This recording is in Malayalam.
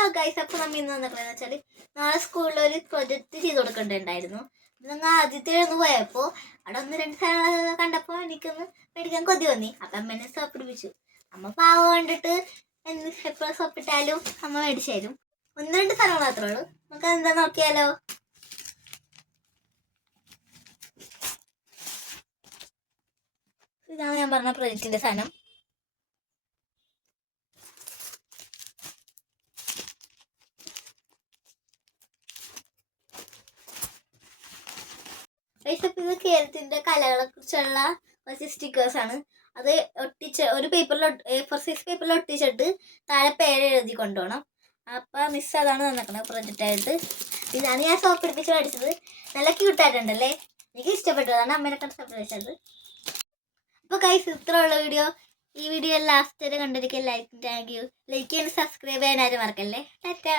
ഹലോ ഗൈസ്, അപ്പോൾ നമ്മൾ ഇന്ന് വന്നിട്ടുള്ളതെന്ന് വെച്ചാൽ നാളെ സ്കൂളിൽ ഒരു പ്രൊജക്റ്റ് ചെയ്ത് കൊടുക്കേണ്ടതുണ്ടായിരുന്നു. ഞങ്ങൾ ആദ്യത്തെ ഒന്ന് പോയപ്പോൾ അവിടെ 1-2 സാധനങ്ങളൊക്കെ കണ്ടപ്പോൾ എനിക്കൊന്ന് മേടിക്കാൻ കൊതി തോന്നി. അപ്പം അമ്മേനെ സോപ്പ് പിടിപ്പിച്ചു. അമ്മ പാവ കണ്ടിട്ട് എപ്പോഴും സോപ്പിട്ടാലും അമ്മ മേടിച്ചു തരും. 1-2 സാധനങ്ങൾ മാത്രമേ ഉള്ളൂ. നമുക്ക് എന്താ നോക്കിയാലോ. ഇതാണ് ഞാൻ പറഞ്ഞ പ്രൊജക്റ്റിൻ്റെ സാധനം. ഇത് കേരളത്തിന്റെ കലകളെ കുറിച്ചുള്ള കുറച്ച് സ്റ്റിക്കേഴ്സാണ്. അത് ഒട്ടിച്ച് ഒരു പേപ്പറിൽ A4 സൈസ് പേപ്പറിൽ ഒട്ടിച്ചിട്ട് താഴെ പേര് എഴുതി കൊണ്ടുപോകണം. അപ്പം മിസ് അതാണ് തന്നിരിക്കുന്നത് പ്രൊജക്റ്റായിട്ട്. ഇതാണ് ഞാൻ സോപ്പ് പിടിപ്പിച്ച് മേടിച്ചത്. നല്ല ക്യൂട്ടായിട്ടുണ്ടല്ലേ, എനിക്ക് ഇഷ്ടപ്പെട്ടതാണ്. അമ്മേനെ കണ്ട് സർപ്രൈസ്. അപ്പോൾ ഗൈസ്, ഇത്രയുള്ള വീഡിയോ. ഈ വീഡിയോ ലാസ്റ്റ് വരെ കണ്ടിരിക്കാൻ ലൈക്ക് ചെയ്യാൻ സബ്സ്ക്രൈബ് ചെയ്യാൻ ആരും മറക്കല്ലേ. ടാറ്റാ.